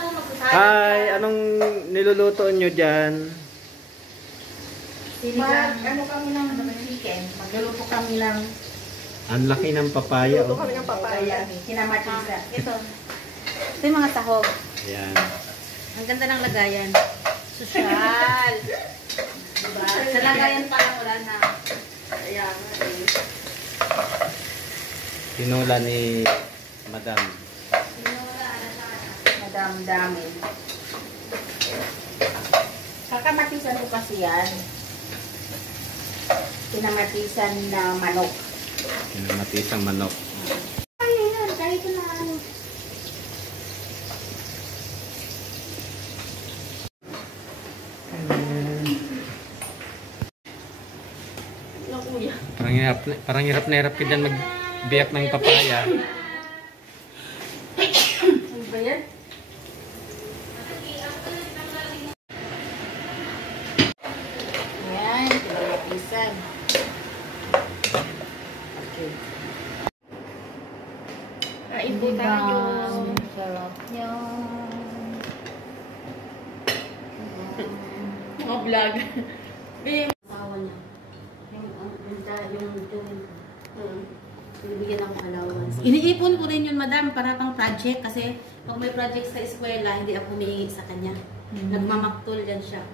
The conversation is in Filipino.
ako magsasabi. Hi, anong niluluto nyo dyan? Ano kami ng chicken? Magluluto kami ng Ang laki ng papaya. Luto kami ng papaya. kinamatisa. Ito. Ito yung mga tahog. Ayan. Ang ganda ng lagayan. Sosyal. Diba? Sa lagayan pa lang wala na. Ayan. Tinula ni Madam. Madam dami. Kakamatisan ko kasi yan. Kinamatisan na manok. Kinamatisang manok. Ay, yan. Kahit na ano. Parang hirap na hirap ka dyan magbiyak ng papaya. Ano ba yan? Yan. Kinamatisan. Okay. Kain po tayo. Sarap yan. Mga vlog. Asawa niya. Bibigyan akong allowance. Iniipon ko rin yun, madam, para pang project. Kasi pag may project sa eskwela, hindi ako humihingi sa kanya. Nagmamaktol yan siya.